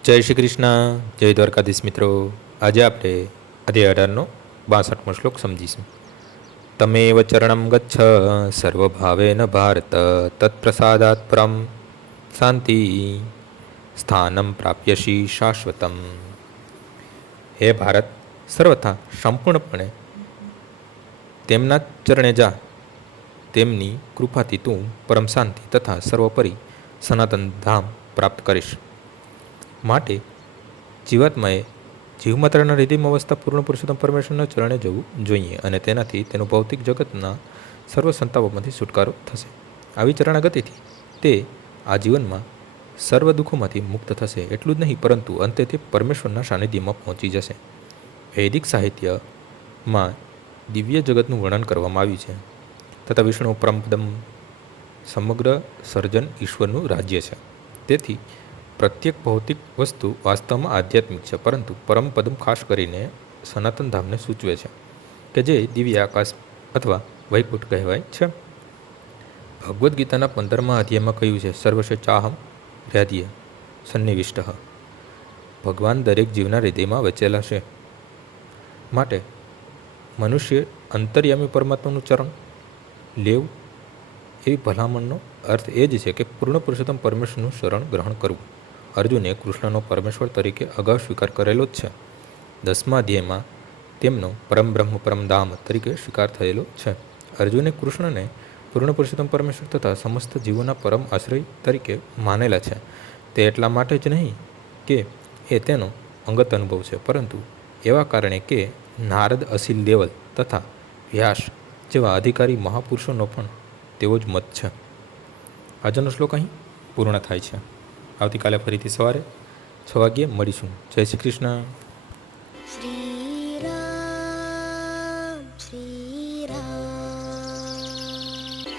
જય શ્રી કૃષ્ણ, જય દ્વારકાધીશ મિત્રો. આજે આપણે અધ્યાય 18નો 62મો શ્લોક સમજીશું. તમેવ ચરણમ ગચ્છ સર્વભાવેન ભારત તત્પ્રસાદાત પરમ શાંતિ સ્થાનમ પ્રાપ્યસી શાશ્વતમ. હે ભારત, સર્વથા સંપૂર્ણપણે તેમના ચરણે જા. તેમની કૃપાથી તું પરમ શાંતિ તથા સર્વોપરી સનાતન ધામ પ્રાપ્ત કરીશ. માટે જીવાત્માએ જીવમાત્રાના હૃદયમાં વસતા પૂર્ણ પુરુષોત્તમ પરમેશ્વરના ચરણે જવું જોઈએ અને તેનાથી તેનું ભૌતિક જગતના સર્વ સંતાપોમાંથી છુટકારો થશે. આવી ચરણાગતિથી તે આ જીવનમાં સર્વ દુઃખોમાંથી મુક્ત થશે. એટલું જ નહીં, પરંતુ અંતે તે પરમેશ્વરના સાનિધ્યમાં પહોંચી જશે. વૈદિક સાહિત્યમાં દિવ્ય જગતનું વર્ણન કરવામાં આવ્યું છે તથા વિષ્ણુ પરમપદમ સમગ્ર સર્જન ઈશ્વરનું રાજ્ય છે. તેથી પ્રત્યેક ભૌતિક વસ્તુ વાસ્તવમાં આધ્યાત્મિક છે, પરંતુ પરમપદમ ખાસ કરીને સનાતન ધામને સૂચવે છે કે જે દિવ્ય આકાશ અથવા વૈકુંઠ કહેવાય છે. ભગવદ્ ગીતાના 15મા અધ્યાયમાં કહ્યું છે, સર્વસ્વ ચાહમ હૃદય સન્નિવિષ્ટ. ભગવાન દરેક જીવના હૃદયમાં વચેલા છે. માટે મનુષ્ય અંતર્યામી પરમાત્માનું ચરણ લેવું એવી ભલામણનો અર્થ એ જ છે કે પૂર્ણ પુરુષોત્તમ પરમેશ્વરનું શરણ ગ્રહણ કરવું. અર્જુને કૃષ્ણનો પરમેશ્વર તરીકે અગાઉ સ્વીકાર કરેલો જ છે. 10મા અધ્યાયમાં તેમનો પરમ બ્રહ્મ પરમધામ તરીકે સ્વીકાર થયેલો છે. અર્જુને કૃષ્ણને પૂર્ણ પુરુષોત્તમ પરમેશ્વર તથા સમસ્ત જીવોના પરમ આશ્રય તરીકે માનેલા છે. તે એટલા માટે જ નહીં કે એ તેનો અંગત અનુભવ છે, પરંતુ એવા કારણે કે નારદ, અસીલ દેવલ તથા વ્યાસ જેવા અધિકારી મહાપુરુષોનો પણ તેવો જ મત છે. આજનો શ્લોક અહીં પૂર્ણ થાય છે. આવતીકાલે ફરીથી સવારે 6 વાગ્યે મળીશું. જય શ્રી કૃષ્ણ.